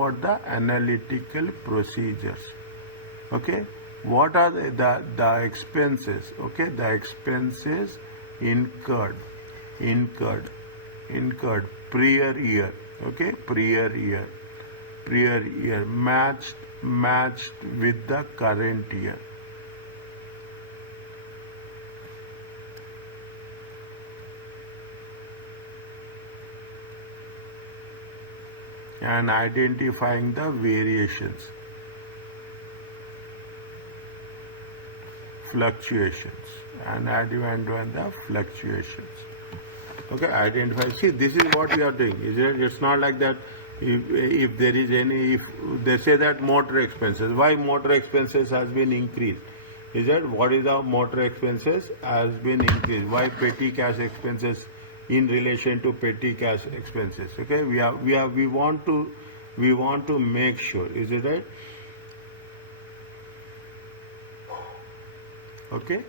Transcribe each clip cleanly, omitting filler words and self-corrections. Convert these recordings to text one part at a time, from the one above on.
about the analytical procedures. Okay, what are the expenses? Okay, the expenses incurred prior year. Okay, prior year matched with the current year. And identifying the variations, fluctuations, and identifying the fluctuations. Okay, identify. See, this is what we are doing. Is it? It's not like that. If there is any, if they say that motor expenses, why motor expenses has been increased? Is that what is the motor expenses has been increased? Why petty cash expenses in relation to petty cash expenses? Okay, we want to make sure. Is it right? Okay.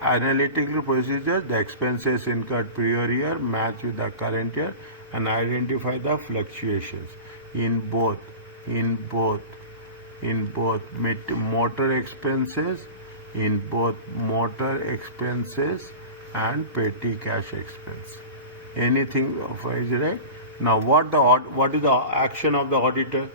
Analytical procedure, the expenses incurred prior year match with the current year and identify the fluctuations in both motor expenses, and petty cash expense. Anything of is right? Now what is the action of the auditor?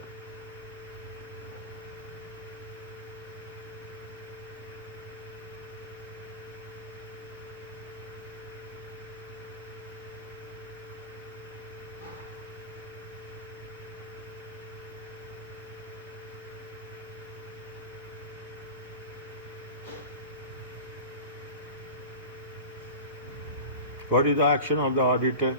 What is the action of the auditor?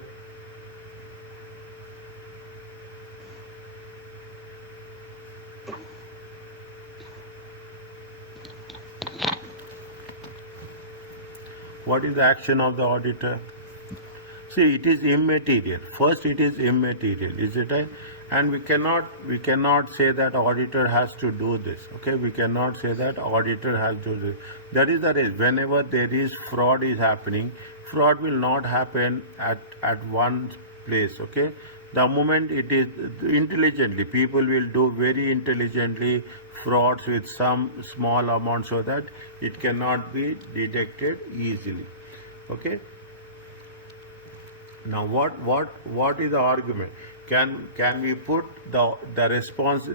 What is the action of the auditor? See, it is immaterial. First, it is immaterial, is it right? And we cannot say that auditor has to do this. Okay, we cannot say that auditor has to do this. That is the reason. Whenever there is fraud is happening, fraud will not happen at one place. Okay, the moment it is intelligently, people will do very intelligently frauds with some small amount so that it cannot be detected easily. Okay. Now what is the argument? Can we put the response?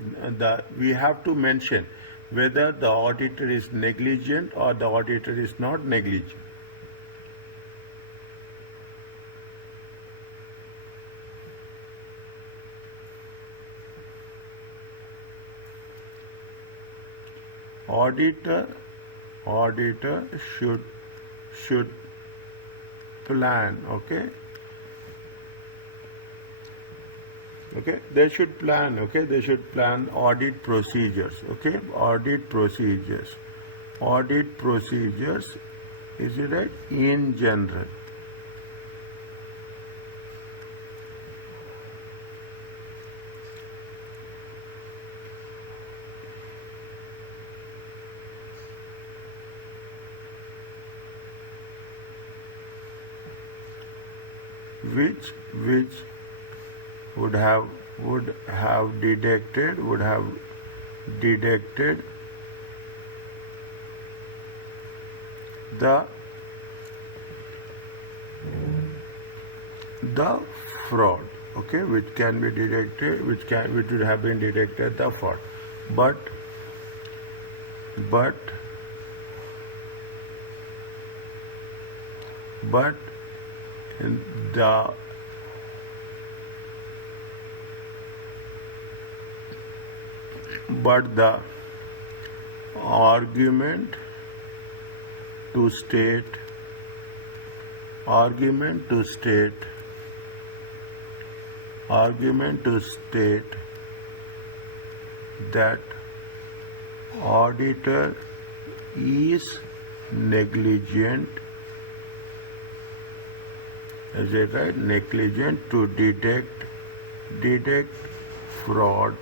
We have to mention whether the auditor is negligent or the auditor is not negligent. Auditor should plan. Okay, they should plan. Okay, they should plan audit procedures. Okay, audit procedures. Is it right? In general. Which would have detected the fraud. Okay, which can be detected, which would have been detected the fraud, but the argument to state that auditor is negligent. Is it right? Negligent to detect fraud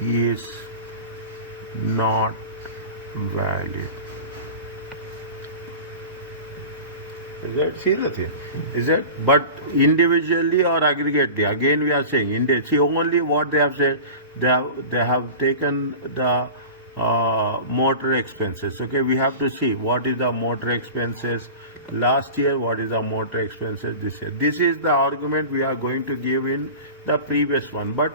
is not valid. Is that, see the thing? Is that, but individually or aggregately? Again, we are saying, see only what they have said, they have taken the motor expenses. Okay, we have to see what is the motor expenses last year, what is the motor expenses this year. This is the argument we are going to give in the previous one, but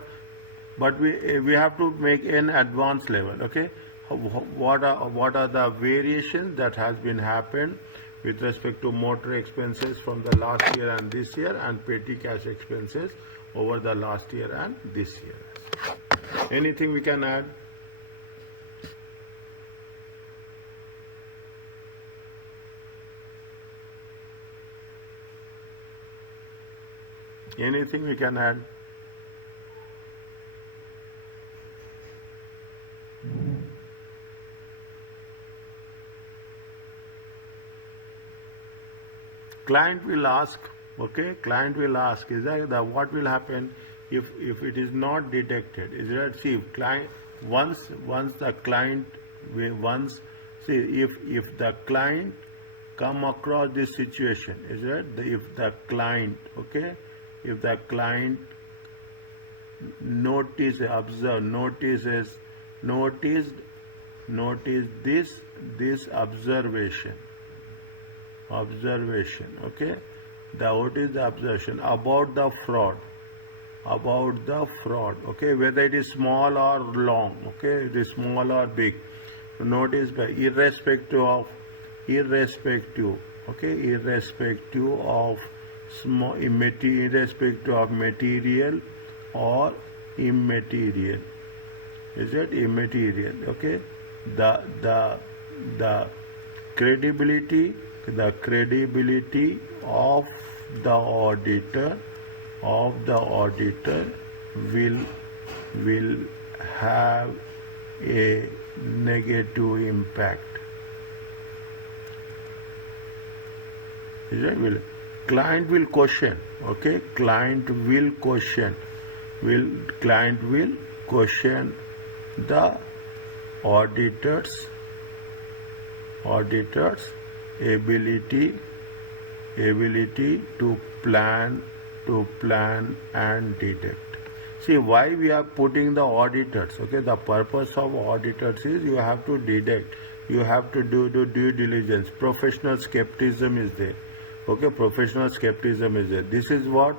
we have to make an advanced level. Okay, what are the variations that has been happened with respect to motor expenses from the last year and this year, and petty cash expenses over the last year and this year. Anything we can add? Anything we can add? Client will ask, okay, client will ask, is that what will happen if it is not detected? Is that, see, if client, once the client, see, if the client come across this situation, is that, if the client, okay, if the client notice this observation, okay, what is the observation about the fraud, okay, whether it is small or long, okay, it is small or big, notice by irrespective of small, irrespective of material or immaterial, is that immaterial, okay, the credibility of the auditor will have a negative impact. Is that, client will question, okay, client will question the auditor's ability to plan and detect. See why we are putting the auditors, okay, the purpose of auditors is you have to detect, you have to do the due diligence. Professional skepticism is there, okay, professional skepticism is there. This is what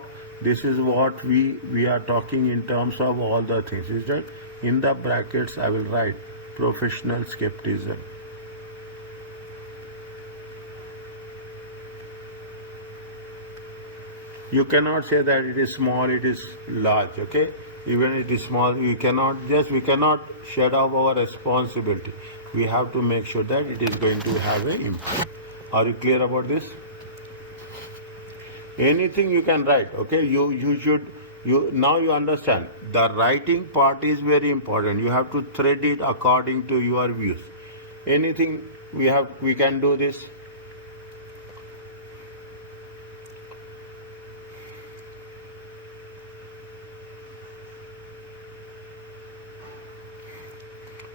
we are talking in terms of all the things. Is that, in the brackets I will write professional skepticism. You cannot say that it is small, it is large, okay? Even it is small, we cannot shed off our responsibility. We have to make sure that it is going to have an impact. Are you clear about this? Anything you can write, okay? Now you understand. The writing part is very important. You have to thread it according to your views. Anything we can do this.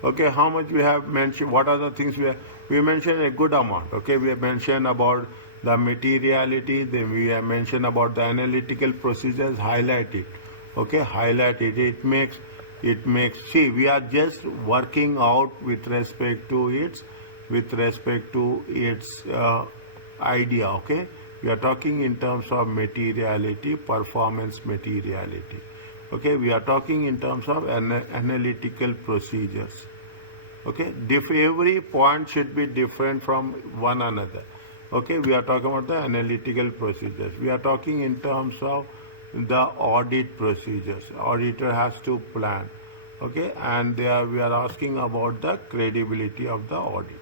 Okay, how much we have mentioned, what are the things we mentioned a good amount, okay, we have mentioned about the materiality, then we have mentioned about the analytical procedures, highlight it, okay, highlight it, it makes, see, we are just working out with respect to its idea, okay, we are talking in terms of materiality, performance materiality, okay, we are talking in terms of analytical procedures. Okay, every point should be different from one another. Okay, we are talking about the analytical procedures. We are talking in terms of the audit procedures. Auditor has to plan. Okay, and we are asking about the credibility of the audit.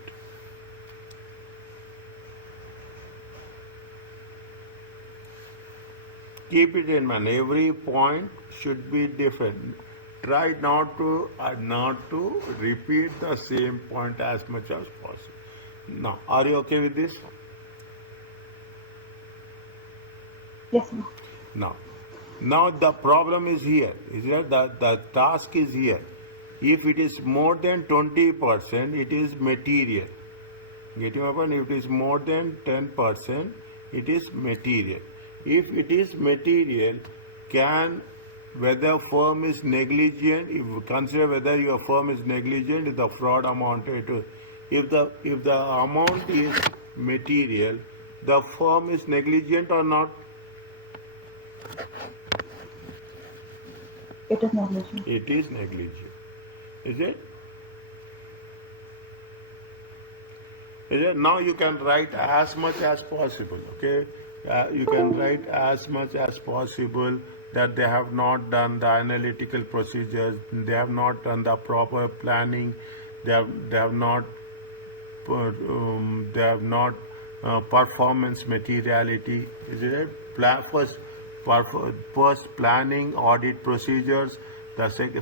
Keep it in mind. Every point should be different. Try not to repeat the same point as much as possible. Now, are you okay with this? Yes, ma'am. Now the problem is here. Is that the task is here. If it is more than 20%, it is material. Getting my point? If it is more than 10%, It is material. If it is material, whether firm is negligent, if you consider whether your firm is negligent, if the fraud amounted to, if the amount is material, the firm is negligent or not? It is negligent. It is negligent. Is it? Is it? Now you can write as much as possible, okay? You can write as much as possible that they have not done the analytical procedures, they have not done the proper planning, they have not performance materiality. Is it? First planning audit procedures.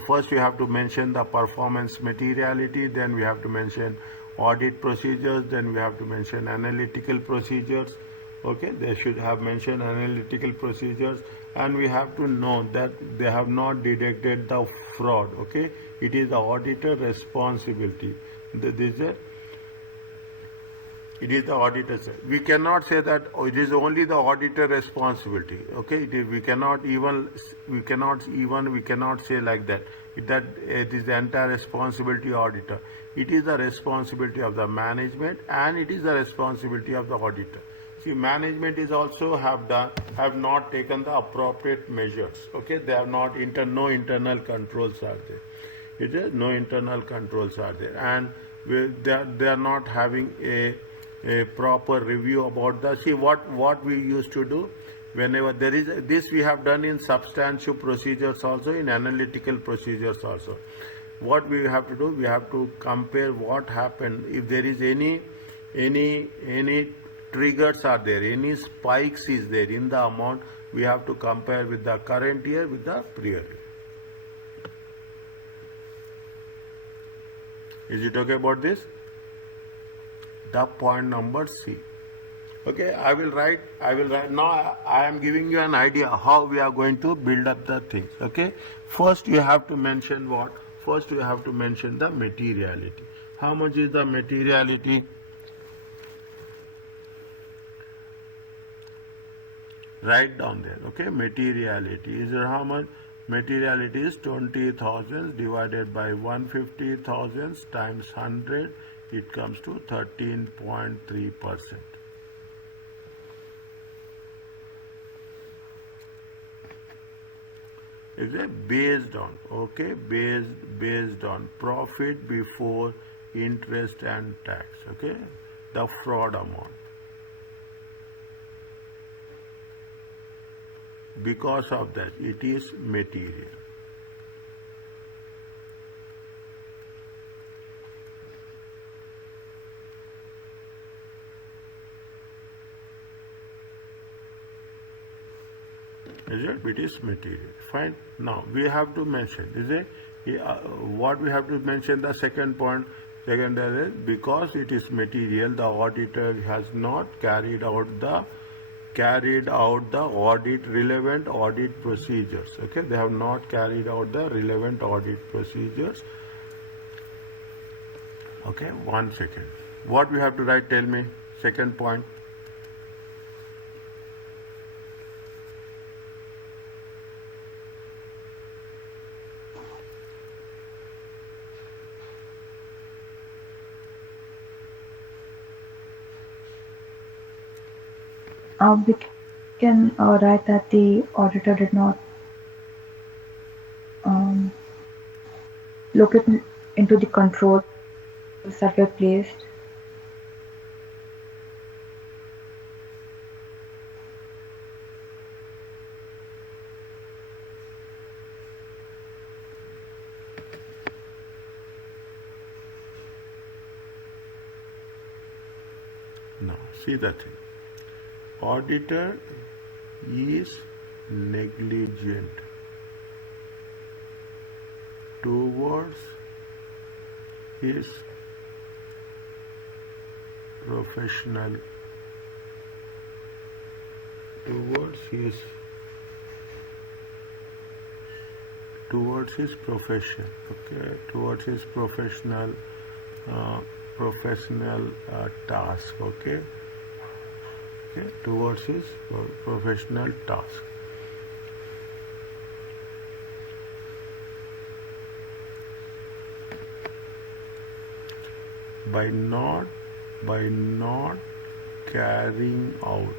First we have to mention the performance materiality, then we have to mention audit procedures, then we have to mention analytical procedures. Okay, they should have mentioned analytical procedures, and we have to know that they have not detected the fraud. Okay, it is the auditor responsibility. It is the auditor's. We cannot say that it is only the auditor responsibility. Okay, we cannot say like that. That it is the entire responsibility auditor. It is the responsibility of the management, and it is the responsibility of the auditor. See, management is also have not taken the appropriate measures. Okay, they have not no internal controls are there. It is no internal controls are there, and they are not having a proper review about the. See, what we used to do whenever there is this, we have done in substantive procedures also, in analytical procedures also. What we have to do, we have to compare what happened. If there is any triggers are there, any spikes is there in the amount, we have to compare with the current year with the prior year. Is it okay about this? The point number C. Okay, I will write now. I am giving you an idea how we are going to build up the things. Okay, first you have to mention what? First you have to mention the materiality. How much is the materiality? Write down there. Okay, materiality is how much? Materiality is 20,000 divided by 150,000 times 100. It comes to 13.3%. Is it based on? Okay, based on profit before interest and tax. Okay, the fraud amount. Because of that, it is material. Is it? It is material. Fine. Now we have to mention. Is it? What we have to mention? The second point. Second is because it is material, the auditor has not carried out the relevant audit procedures. Okay, they have not carried out the relevant audit procedures. Okay, 1 second. What we have to write? Tell me. Second point. We can write that the auditor did not look into the controls that were placed. Now, see the thing. Auditor is negligent towards his professional, towards his profession. Okay, towards his professional task. Okay. okay, towards his professional task. By not carrying out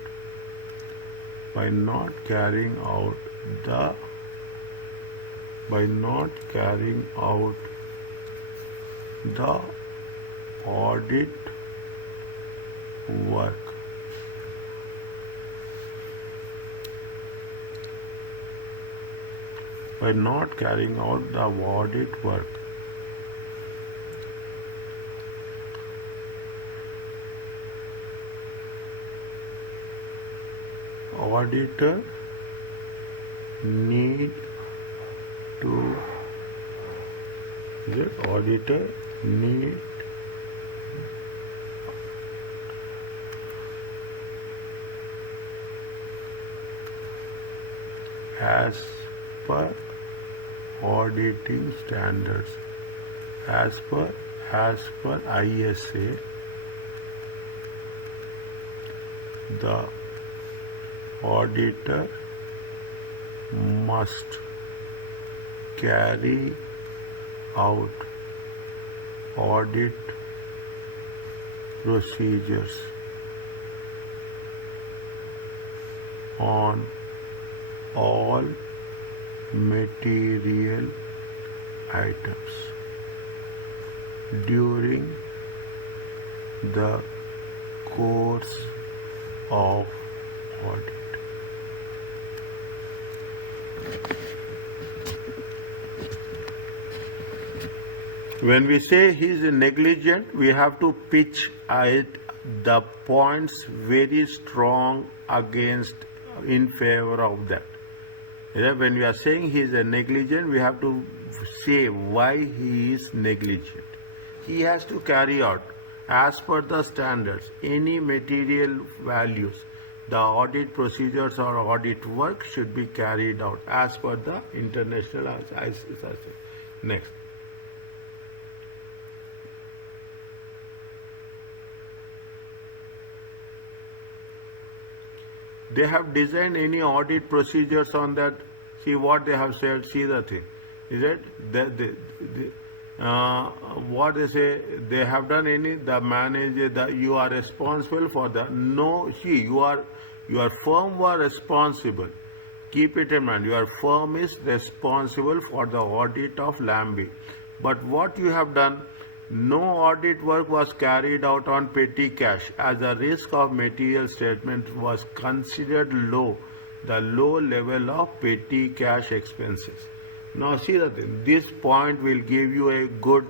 by not carrying out the audit work. By not carrying out the audit work, auditor need to the auditor need as per auditing standards, as per ISA, the auditor must carry out audit procedures on all material items during the course of audit. When we say he is negligent, we have to pitch it the points very strong against in favor of that. Yeah, when we are saying he is a negligent, we have to say why he is negligent. He has to carry out, as per the standards, any material values. The audit procedures or audit work should be carried out as per the international ICCA. Next. They have designed any audit procedures on that. See what they have said. See the thing. Is it? What they say, they have done any, the manager, you are responsible for the, no, see, your firm were responsible. Keep it in mind, your firm is responsible for the audit of Lambi. But what you have done, no audit work was carried out on petty cash as the risk of material statement was considered low, the low level of petty cash expenses. Now see the thing, this point will give you a good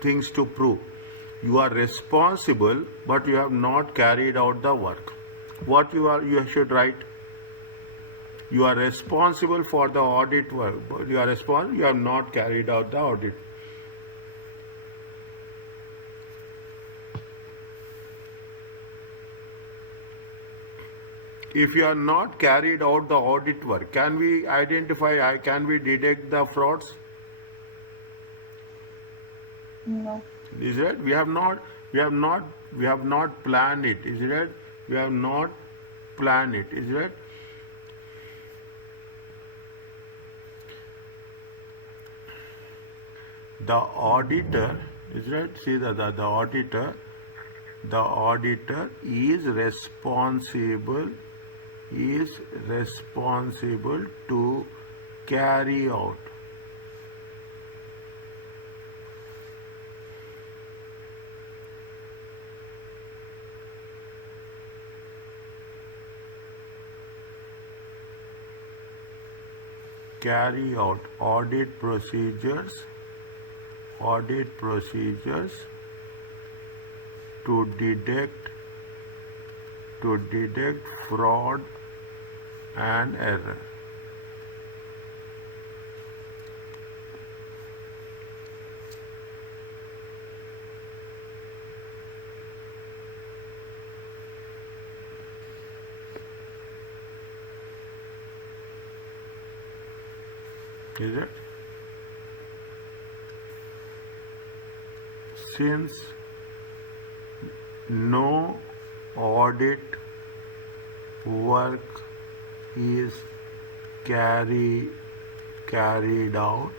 things to prove. You are responsible, but you have not carried out the work. What you should write? You are responsible for the audit work, but you have not carried out the audit. If you are not carried out the audit work, can we detect the frauds? No. Is it? We have not planned it. Is it? We have not planned it. Is it? The auditor, is it? See the auditor is responsible to carry out audit procedures to detect fraud and error. Is it? Since no audit work is carried out,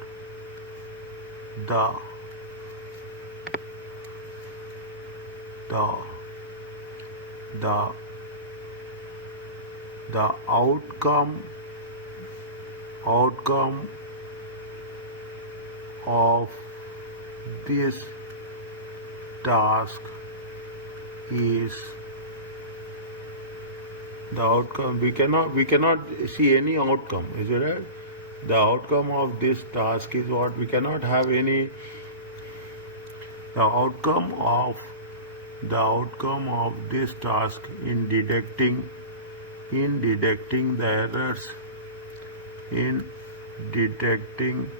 the the the the outcome of this task is the outcome. We cannot see any outcome, is it right? The outcome of this task is what? We cannot have any. The outcome of this task in detecting the errors, in detecting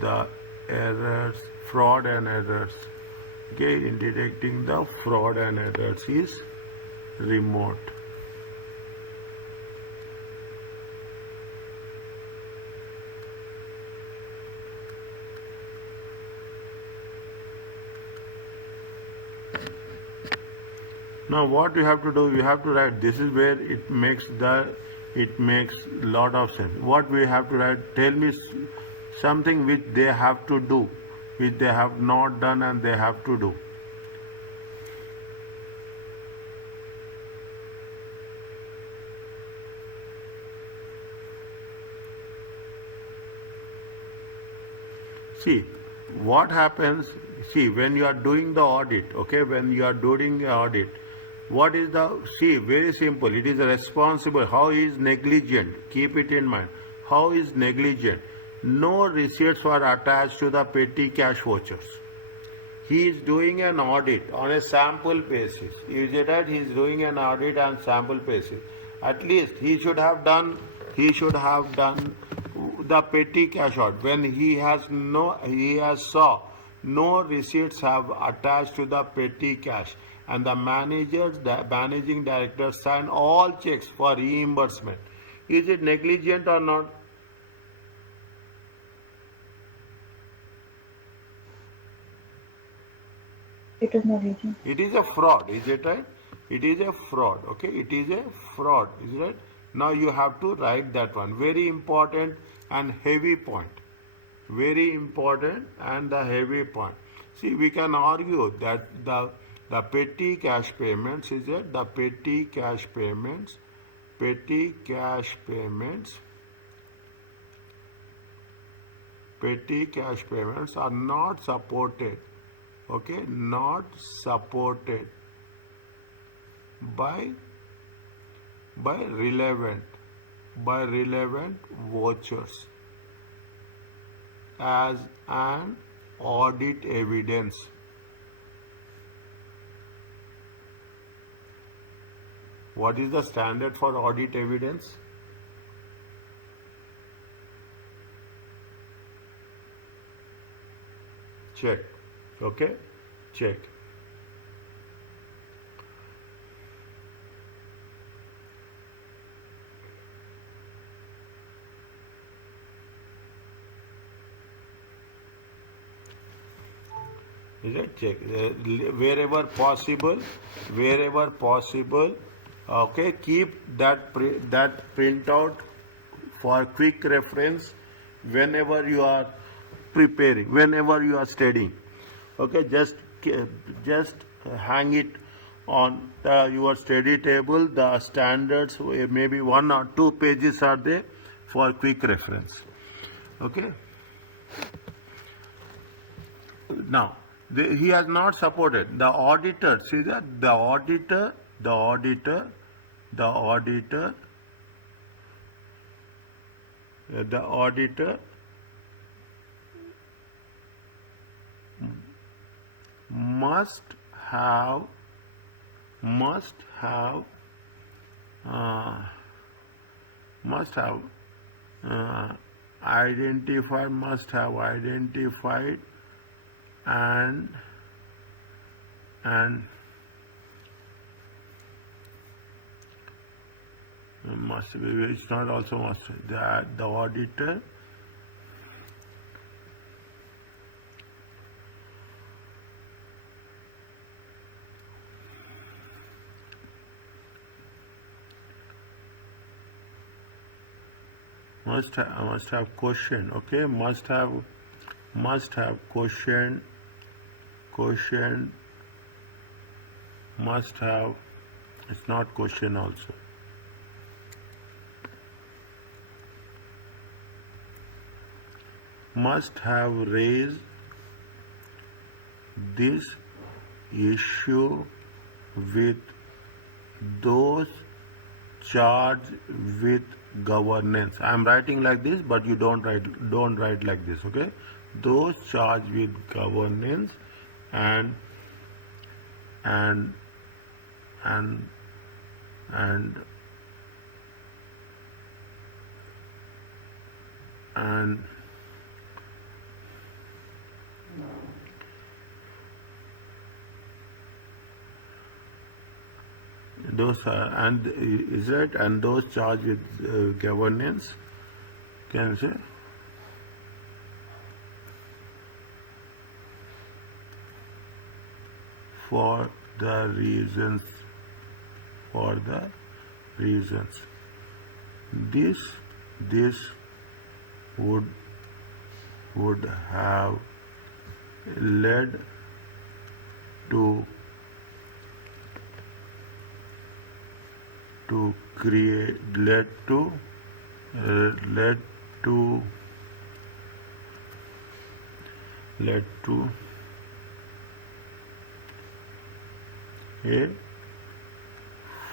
the errors, fraud and errors, okay, in detecting the fraud and errors is remote. Now what you have to do, you have to write, this is where it makes lot of sense. What we have to write, tell me something which they have to do, which they have not done and they have to do. See, what happens, see, when you are doing the audit, okay, when you are doing the audit, what is the, see, very simple, it is responsible, how he is negligent, keep it in mind, how is negligent. No receipts were attached to the petty cash vouchers. He is doing an audit on a sample basis. Is it right? He is doing an audit on sample basis. At least he should have done the petty cash out when he has saw no receipts have attached to the petty cash, and the managing director signed all checks for reimbursement. Is it negligent or not? It is negligent. It is a fraud, is it right? It is a fraud, okay? It is a fraud, is it right? Now you have to write that one. Very important and heavy point. Very important and the heavy point. See, we can argue that the petty cash payments, is it? The petty cash payments are not supported, okay, not supported by relevant vouchers as an audit evidence. What is the standard for audit evidence? Check. Okay? Check. Is it? Check. Wherever possible, okay, keep that printout for quick reference whenever you are preparing, whenever you are studying. Okay, just hang it on your study table. The standards, maybe 1 or 2 pages are there for quick reference. Okay. Now, he has not supported. The auditor, see that? The auditor must have identified and must be, it's not also must, that the auditor must have question. Okay, must have question, must have, it's not question also. Must have raised this issue with those charged with governance. I am writing like this, but you don't write like this. Okay, those charged with governance and and and and and those and is right, and those charged with governance, can you say, for the reasons this would have led to create led to a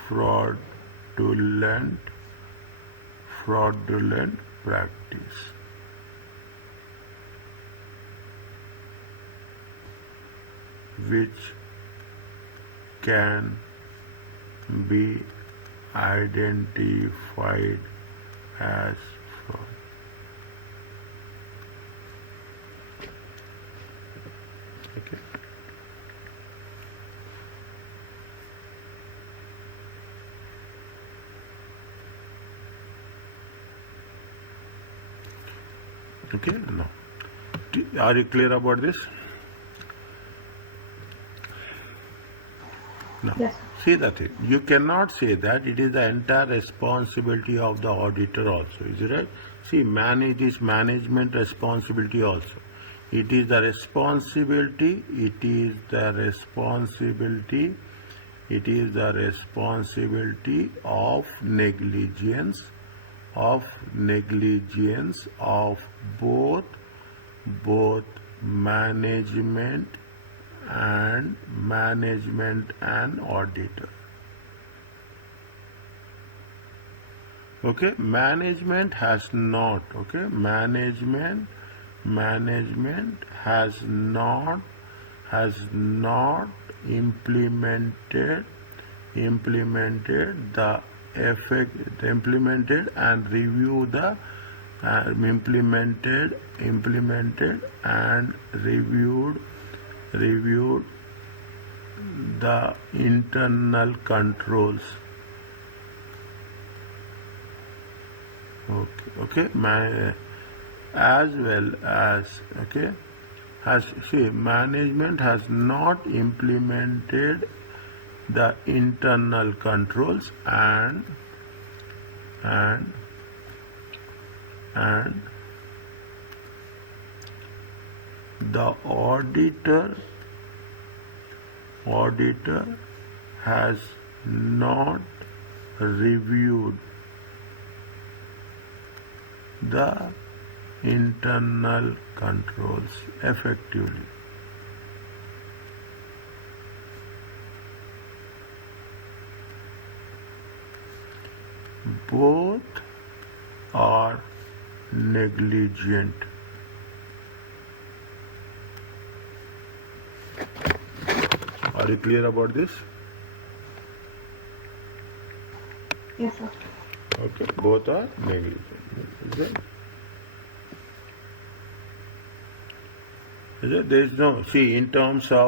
fraudulent practice, which can be identified as fraud. Okay. Okay, no. Are you clear about this? No. Yes. See that thing. You cannot say that it is the entire responsibility of the auditor also. Is it right? See, it is management responsibility also. It is the responsibility of negligence of both management and auditor. Okay, management has not. Okay, management has not implemented the effect, implemented and review the implemented and reviewed the internal controls. Okay, as well as, okay, management has not implemented the internal controls and the auditor has not reviewed the internal controls effectively. Both are negligent. Are you clear about this? Yes, sir. Okay, both are negligent. Is it? There is no, see, internally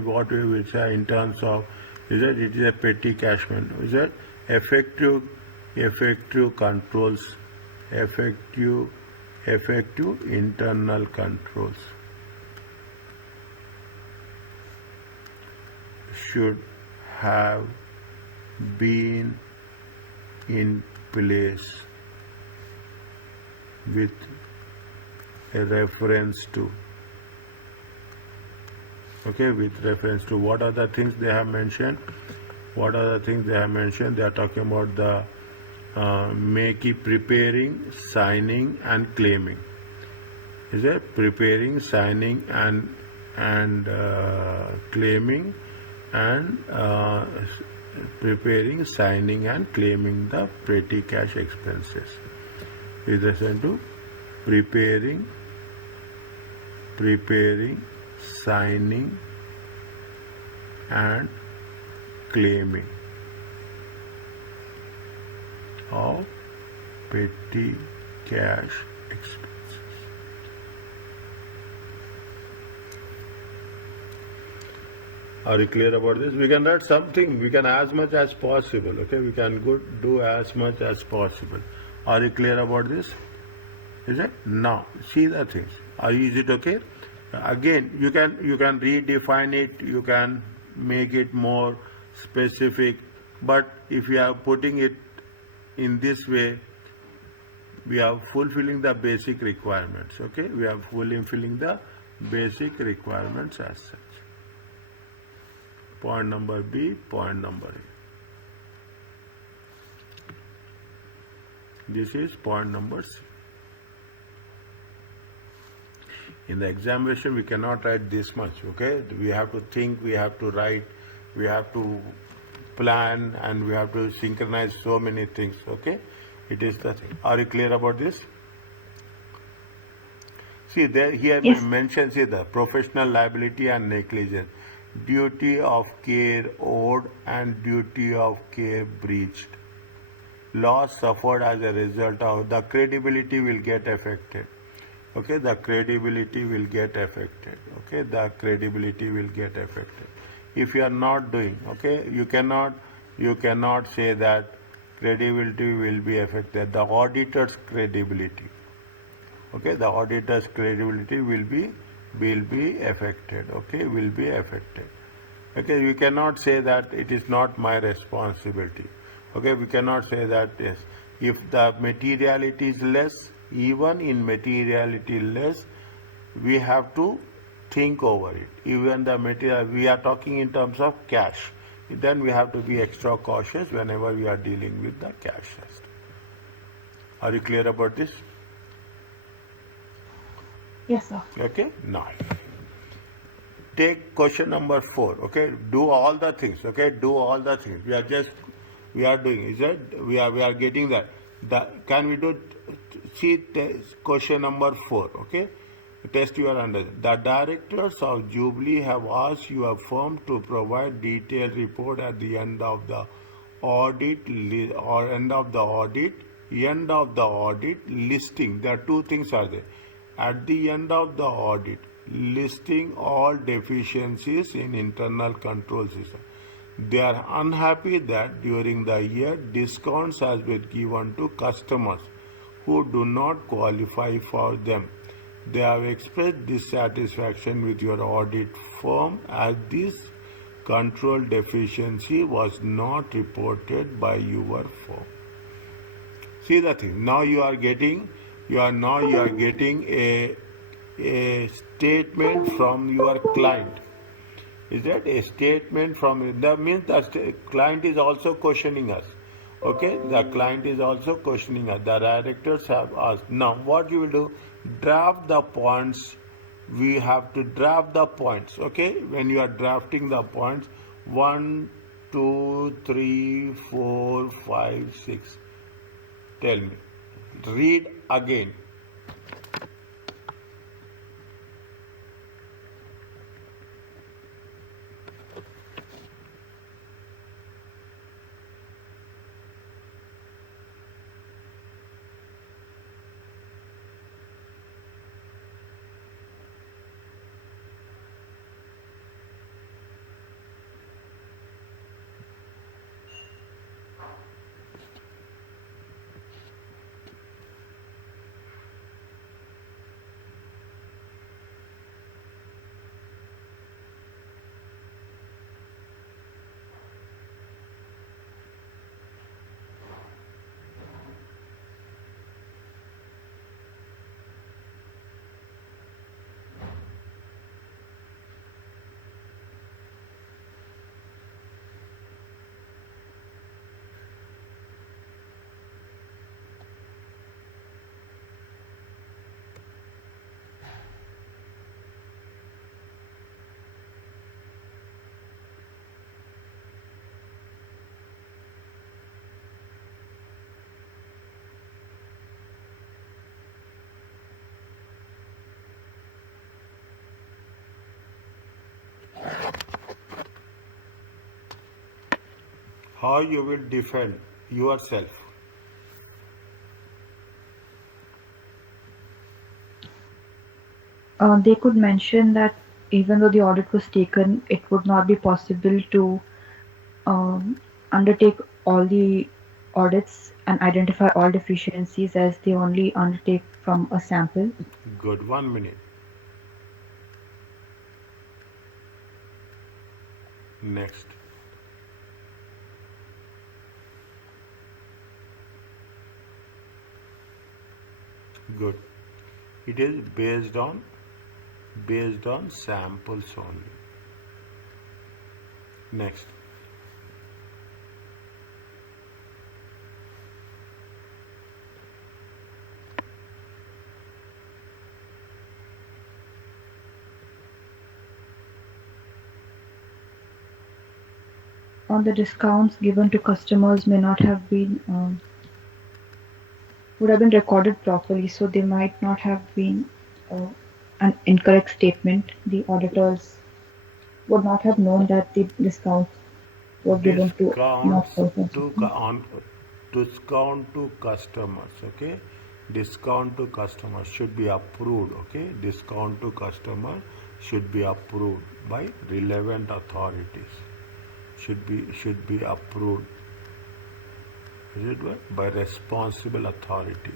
what we will say in terms of, is that it is a petty cashman. Is that effective controls, effective internal controls should have been in place with a reference to. Okay, with reference to what are the things they have mentioned? What are the things they have mentioned? They are talking about the preparing, signing, and claiming. Is it preparing, signing, and claiming, and preparing, signing, and claiming the petty cash expenses. Is referring to preparing, signing, and claiming of petty cash expenses. Are you clear about this? We can write something. We can as much as possible. Okay, we can do as much as possible. Are you clear about this? Is it? Now, see the things. Is it okay? Again, you can redefine it. You can make it more specific. But if you are putting it in this way, we are fulfilling the basic requirements. Okay, we are fulfilling the basic requirements as such. Point number B, point number A. This is point number C. In the examination, we cannot write this much, okay? We have to think, we have to write, we have to plan, and we have to synchronize so many things, okay? It is the thing. Are you clear about this? See, there here Yes. mentions the professional liability and negligence, duty of care owed and duty of care breached. Loss suffered as a result of the credibility will get affected. Okay, the credibility will get affected. Okay, the credibility will get affected. If you are not doing, okay, you cannot say that credibility will be affected. The auditor's credibility. Okay, the auditor's credibility will be affected. Okay, will be affected. Okay, you cannot say that it is not my responsibility. Okay, we cannot say that yes. If the materiality is less, even in materiality less, we have to think over it. Even the material, we are talking in terms of cash. Then we have to be extra cautious whenever we are dealing with the cash system. Are you clear about this? Yes, sir. Okay, now take question number 4. Okay, do all the things. Okay, do all the things. We are doing. Is that we are getting that? Can we do? See question number 4. Okay, test your understanding. The directors of Jubilee have asked your firm to provide detailed report at the end of the audit or end of the audit listing. There are two things are there. At the end of the audit, listing all deficiencies in internal control system. They are unhappy that during the year discounts has been given to customers who do not qualify for them. They have expressed dissatisfaction with your audit firm as this control deficiency was not reported by your firm. See the thing. Now you are getting a statement from your client. Is that a statement from that means that client is also questioning us. Okay, the client is also questioning us. The directors have asked. Now what you will do? Draft the points. We have to draft the points. Okay, when you are drafting the points, 1, 2, 3, 4, 5, 6. Tell me. Read again. how you will defend yourself? They could mention that even though the audit was taken, it would not be possible to undertake all the audits and identify all deficiencies as they only undertake from a sample. Good, 1 minute. Next. Good. It is based on samples only. Next. The discounts given to customers may not have been would have been recorded properly, so they might not have been uh, an incorrect statement. The auditors would not have known that the discounts were given to not Discounts certain to customers. on discount to customers. Okay, discount to customers should be approved. Okay, discount to customer should be approved by relevant authorities. Should be approved. Is it right? By responsible authority.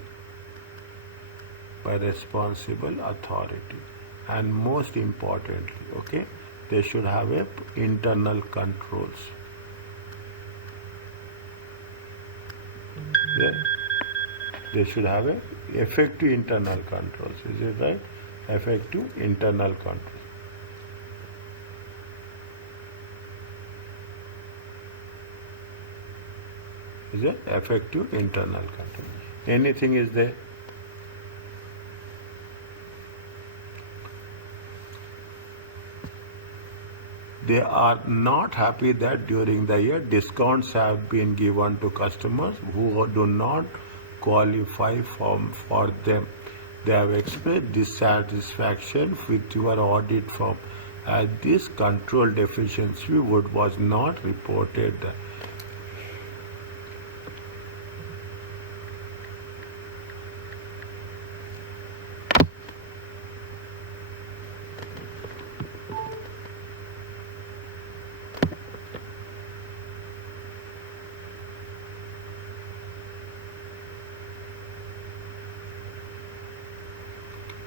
By responsible authority, and most importantly, okay, they should have a internal controls. Yeah. They should have a effective internal controls. Is it right? Effective internal controls. Is it effective internal control? Anything is there? They are not happy that during the year discounts have been given to customers who do not qualify for them. They have expressed dissatisfaction with your audit firm as this control deficiency was not reported.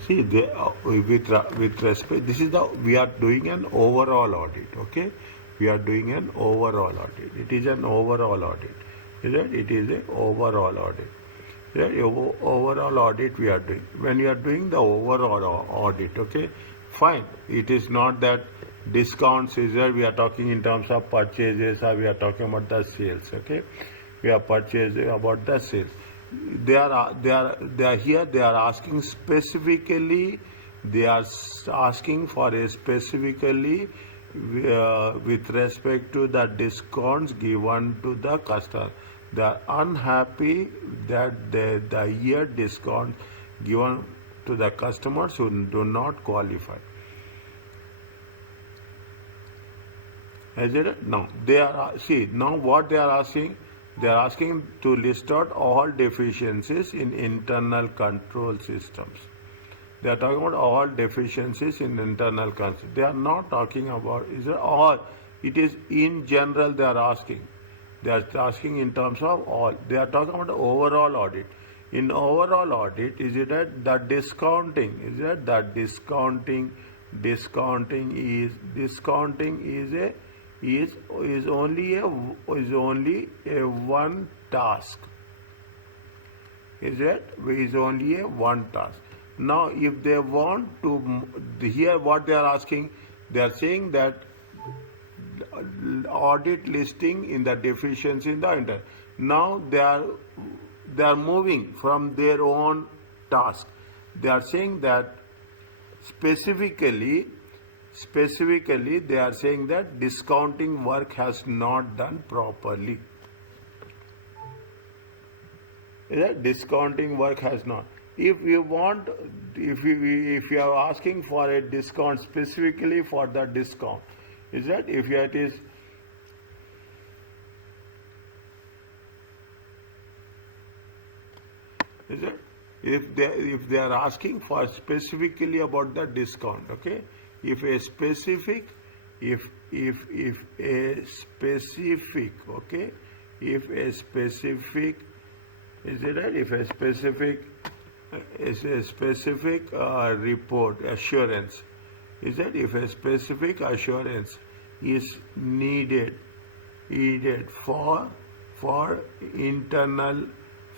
See, with respect, this is we are doing an overall audit. Okay, we are doing an overall audit. It is an overall audit. Is it? It is an overall audit. Yeah, overall audit we are doing. When you are doing the overall audit, okay, fine. It is not that discounts is there. We are talking in terms of purchases, or we are talking about the sales. Okay, we are purchasing about the sales. They are here. They are asking specifically. They are asking for a specifically with respect to the discounts given to the customer. They are unhappy that the year discount given to the customers who do not qualify. Is it? No. They are see now what they are asking. They are asking to list out all deficiencies in internal control systems. They are talking about all deficiencies in internal control. They are not talking about is it all. It is in general they are asking. They are asking in terms of all. They are talking about the overall audit. In overall audit, is it that the discounting? Is it that discounting? Discounting is only a one task. Is it? Is only a one task. Now, if they want to hear what they are asking, they are saying that audit listing in the deficiency in the inter. Now they are moving from their own task. They are saying that specifically they are saying that discounting work has not done properly. Discounting work has not. If you want, if you are asking for a discount specifically for the discount, is that if it is Is it? If they are asking for specifically about the discount, okay? If a specific, if a specific, okay? If a specific, is it right? If a specific is a specific report assurance, is that if a specific assurance is needed for internal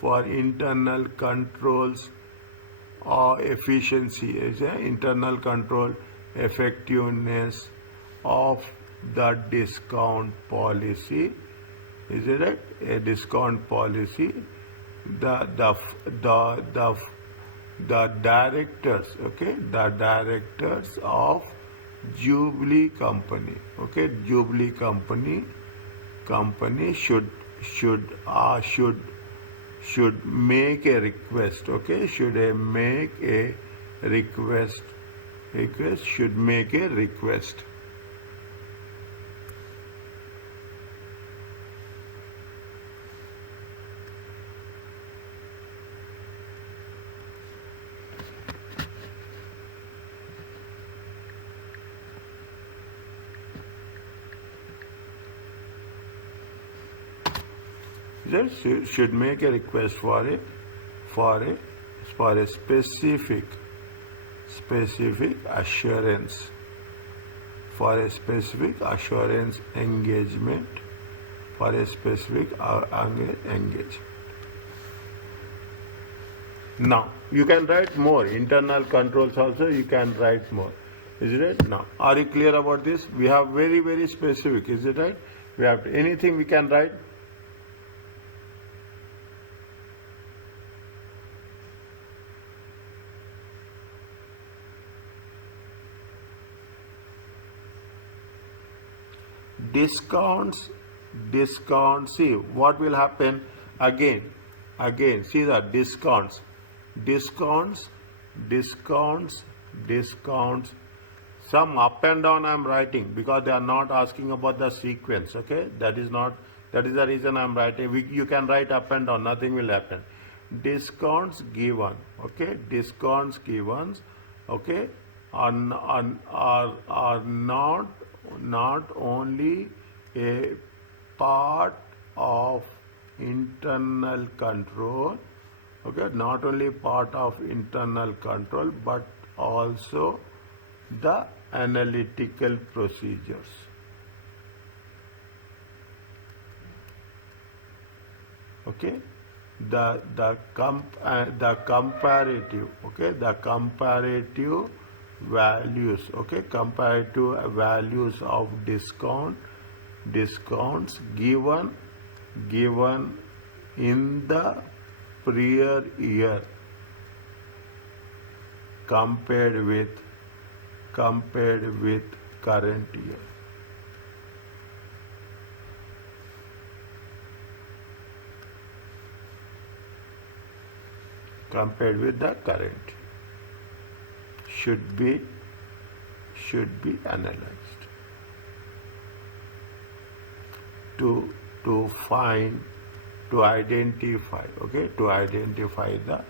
for internal controls or efficiency, is a internal control effectiveness of the discount policy, is it right? A discount policy, the directors, okay, the directors of Jubilee Company, okay, Jubilee company should make a request, okay, make a request, should make a request. Just should make a request for a specific assurance, for a specific assurance engagement, for a specific engagement. Now you can write more internal controls also, you can write more, is it right? Now are you clear about this? We have very, very specific, is it right? We have anything we can write. Discounts, see what will happen again, see the discounts, some up and down I am writing because they are not asking about the sequence, okay, that is the reason I am writing. You can write up and down, nothing will happen. Discounts given, okay, discounts given, okay, are not only a part of internal control, okay, not only part of internal control but also the analytical procedures, okay, the comparative, okay, the comparative values, okay, comparative values of discounts given in the prior year compared with current year. Compared with the current should be analyzed to identify, okay, to identify the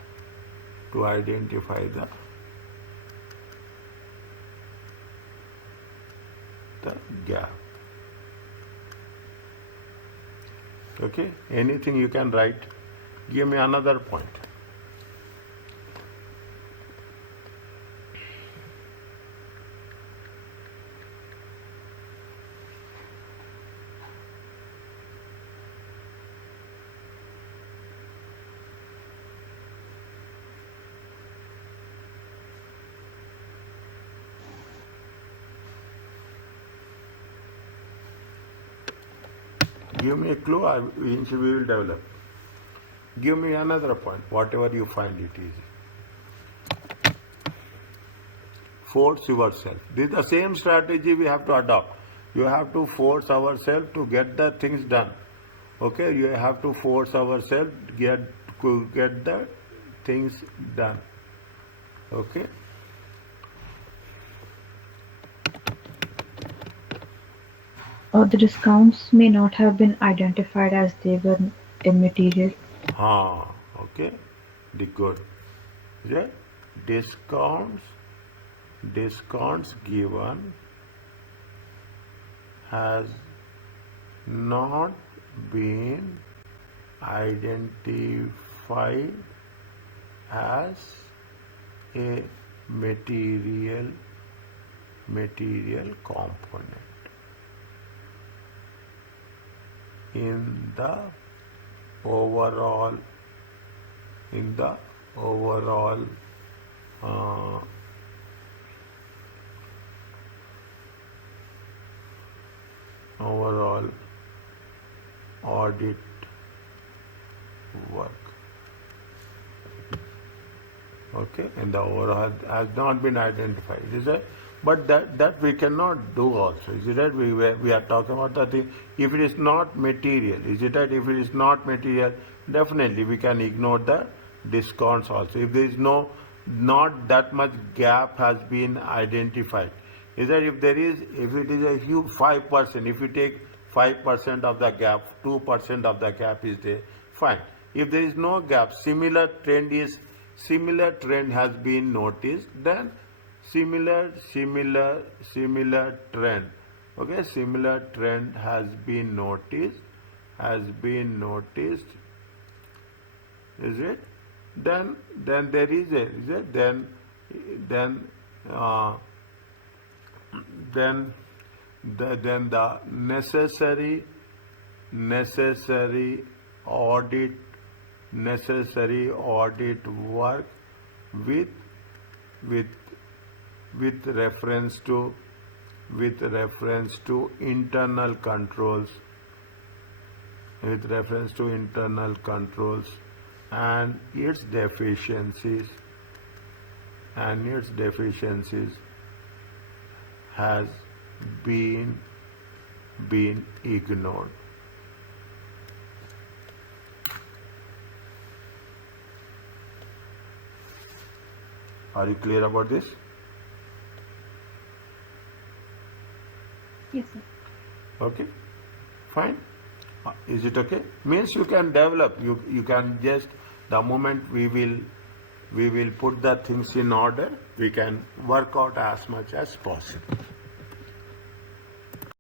gap. Okay, anything you can write. Give me another point. Give me a clue, we will develop. Give me another point, whatever you find it easy. Force yourself. This is the same strategy we have to adopt. You have to force ourselves to get the things done. Okay, you have to force ourselves to get the things done. Okay. The discounts may not have been identified as they were immaterial. Okay. the good. Yeah? Discounts given has not been identified as a material component in the overall uh, overall audit work. Okay, and the overall has not been identified, is it? But that we cannot do also, is it right? We are talking about the thing. If it is not material, is it right? If it is not material, definitely we can ignore the discounts also. If there is not that much gap has been identified, is that if it is a huge 5%, if you take 5% of the gap, 2% of the gap is there, fine. If there is no gap, similar trend has been noticed, then similar trend, okay, similar trend has been noticed, is it? Then there is it? Then the necessary audit work with reference to internal controls, and its deficiencies has been ignored. Are you clear about this? Yes, sir. Okay, fine. Is it okay? Means you can develop. You can just, the moment we will put the things in order, we can work out as much as possible.